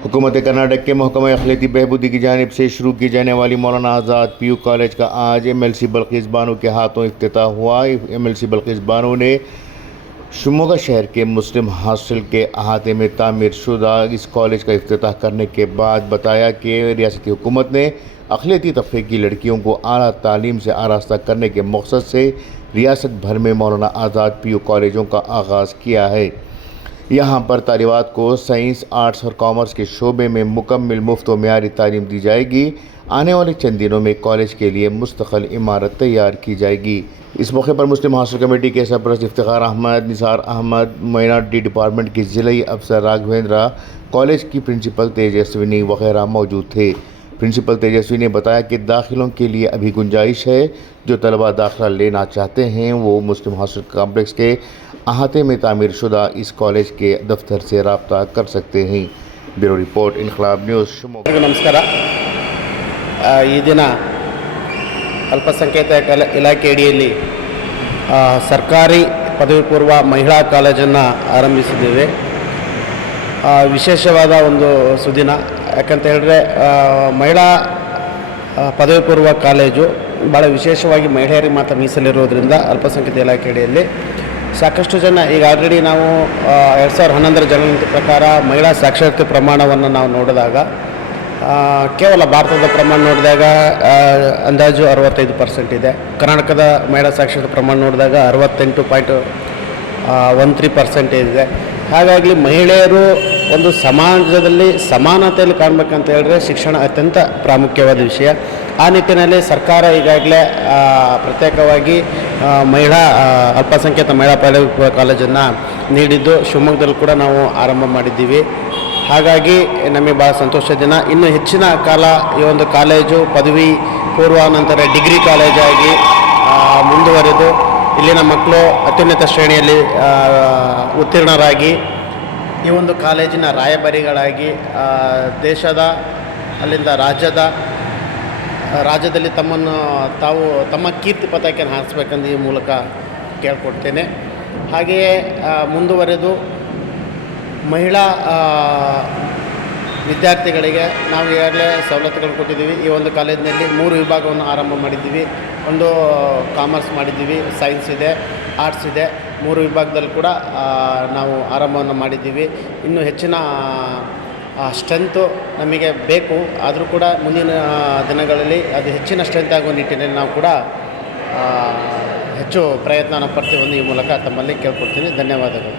हुकूमत कर्नाटक के महकमा अखिलती बहबूदी की जानिब से शुरू की जाने वाली मौलाना आज़ाद पीयू कॉलेज का आज MLC बल्किस बानो के हाथों इफ्तिताह हुआ। MLC बल्किस बानो ने शिमोगा शहर के मुस्लिम हॉस्टल के अहाते में तामीर शुदा इस कॉलेज का इफ्तिताह करने के बाद बताया कि रियासती हुकूमत ने अक़लियती तबक़े की लड़कियों को आला तालीम से आरास्ता करने के मकसद से रियासत भर में मौलाना आज़ाद पीयू कॉलेजों का आगाज़ किया है। यहाँ पर तालिबात को साइंस, आर्ट्स और कॉमर्स के शोबे में मुकम्मल मुफ्त व मेयारी तालीम दी जाएगी। आने वाले चंद दिनों में कॉलेज के लिए मुस्तक़िल इमारत तैयार की जाएगी। इस मौके पर मुस्लिम हॉस्टल कमेटी के सरपरस्त इफ्तिखार अहमद, निसार अहमद, माइनॉरिटी डिपार्टमेंट के ज़िला अफसर राघवेंद्र, कॉलेज की प्रिंसिपल तेजस्विनी वगैरह मौजूद थे। प्रिंसिपल तेजस्वी ने बताया कि दाखिलों के लिए अभी गुंजाइश है। जो तलबा दाखिला लेना चाहते हैं वो मुस्लिम हॉस्टल कॉम्प्लेक्स के अहाते में तामीर शुदा इस कॉलेज के दफ्तर से रब्ता कर सकते हैं। ब्यूरो रिपोर्ट, इनकलाब न्यूज़, शिमोगा। ನಮಸ್ಕಾರ. ಈ ದಿನ ಅಲ್ಪಸಂಖ್ಯಾತ ಇಲಾಖೆ ಅಡಿಯಲ್ಲಿ ಸರ್ಕಾರಿ ಪದವಿ ಪೂರ್ವ ಮಹಿಳಾ ಕಾಲೇಜನ್ನು ಆರಂಭಿಸಿದ್ದೇವೆ. ವಿಶೇಷವಾದ ಒಂದು ಸುದಿನ. ಯಾಕಂತ ಹೇಳಿದ್ರೆ ಮಹಿಳಾ ಪದವಿ ಪೂರ್ವ ಕಾಲೇಜು ಭಾಳ ವಿಶೇಷವಾಗಿ ಮಹಿಳೆಯರಿಗೆ ಮಾತ್ರ ಮೀಸಲಿರೋದ್ರಿಂದ ಅಲ್ಪಸಂಖ್ಯಾತ ಇಲಾಖೆ ಅಡಿಯಲ್ಲಿ ಸಾಕಷ್ಟು ಜನ ಈಗ ಆಲ್ರೆಡಿ ನಾವು 2011 ಜನಗಣತಿ ಪ್ರಕಾರ ಮಹಿಳಾ ಸಾಕ್ಷರತೆ ಪ್ರಮಾಣವನ್ನು ನಾವು ನೋಡಿದಾಗ ಕೇವಲ ಭಾರತದ ಪ್ರಮಾಣ ನೋಡಿದಾಗ ಅಂದಾಜು 65% ಇದೆ. ಕರ್ನಾಟಕದ ಮಹಿಳಾ ಸಾಕ್ಷರತೆ ಪ್ರಮಾಣ ನೋಡಿದಾಗ 68.13% ಇದೆ. ಹಾಗಾಗಿ ಮಹಿಳೆಯರು ಒಂದು ಸಮಾಜದಲ್ಲಿ ಸಮಾನತೆಯಲ್ಲಿ ಕಾಣಬೇಕಂತ ಹೇಳಿದ್ರೆ ಶಿಕ್ಷಣ ಅತ್ಯಂತ ಪ್ರಾಮುಖ್ಯವಾದ ವಿಷಯ. ಆ ನಿಟ್ಟಿನಲ್ಲಿ ಸರ್ಕಾರ ಈಗಾಗಲೇ ಪ್ರತ್ಯೇಕವಾಗಿ ಅಲ್ಪಸಂಖ್ಯಾತ ಮಹಿಳಾ ಪದವಿ ಕಾಲೇಜನ್ನು ನೀಡಿದ್ದು ಶಿವಮೊಗ್ಗದಲ್ಲಿ ಕೂಡ ನಾವು ಆರಂಭ ಮಾಡಿದ್ದೀವಿ. ಹಾಗಾಗಿ ನಮಗೆ ಭಾಳ ಸಂತೋಷದ ದಿನ. ಇನ್ನೂ ಹೆಚ್ಚಿನ ಕಾಲ ಈ ಒಂದು ಕಾಲೇಜು ಪದವಿ ಪೂರ್ವ ನಂತರ ಡಿಗ್ರಿ ಕಾಲೇಜಾಗಿ ಮುಂದುವರೆದು ಇಲ್ಲಿನ ಮಕ್ಕಳು ಅತ್ಯುನ್ನತ ಶ್ರೇಣಿಯಲ್ಲಿ ಉತ್ತೀರ್ಣರಾಗಿ ಈ ಒಂದು ಕಾಲೇಜಿನ ರಾಯಭಾರಿಗಳಾಗಿ ದೇಶದ ಅಲ್ಲಿಂದ ರಾಜ್ಯದಲ್ಲಿ ತಾವು ತಮ್ಮ ಕೀರ್ತಿ ಪತಾಕೆಯನ್ನು ಹಾರಿಸ್ಬೇಕಂದು ಈ ಮೂಲಕ ಕೇಳ್ಕೊಡ್ತೇನೆ. ಹಾಗೆಯೇ ಮುಂದುವರೆದು ಮಹಿಳಾ ವಿದ್ಯಾರ್ಥಿಗಳಿಗೆ ನಾವು ಈಗಾಗಲೇ ಸವಲತ್ತುಗಳು ಕೊಟ್ಟಿದ್ದೀವಿ. ಈ ಒಂದು ಕಾಲೇಜಿನಲ್ಲಿ 3 ವಿಭಾಗವನ್ನು ಆರಂಭ ಮಾಡಿದ್ದೀವಿ. ಒಂದು ಕಾಮರ್ಸ್ ಮಾಡಿದ್ದೀವಿ, ಸೈನ್ಸ್ ಇದೆ, ಆರ್ಟ್ಸ್ ಇದೆ. 3 ವಿಭಾಗದಲ್ಲಿ ಕೂಡ ನಾವು ಆರಂಭವನ್ನು ಮಾಡಿದ್ದೀವಿ. ಇನ್ನೂ ಹೆಚ್ಚಿನ ಸ್ಟ್ರೆಂತು ನಮಗೆ ಬೇಕು. ಆದರೂ ಕೂಡ ಮುಂದಿನ ದಿನಗಳಲ್ಲಿ ಅದು ಹೆಚ್ಚಿನ ಸ್ಟ್ರೆಂತ್ ಆಗುವ ನಿಟ್ಟಿನಲ್ಲಿ ನಾವು ಕೂಡ ಹೆಚ್ಚು ಪ್ರಯತ್ನ ಪಡ್ತೀವಿ. ಈ ಮೂಲಕ ತಮ್ಮಲ್ಲಿ ಕೇಳ್ಕೊಡ್ತೀನಿ. ಧನ್ಯವಾದಗಳು.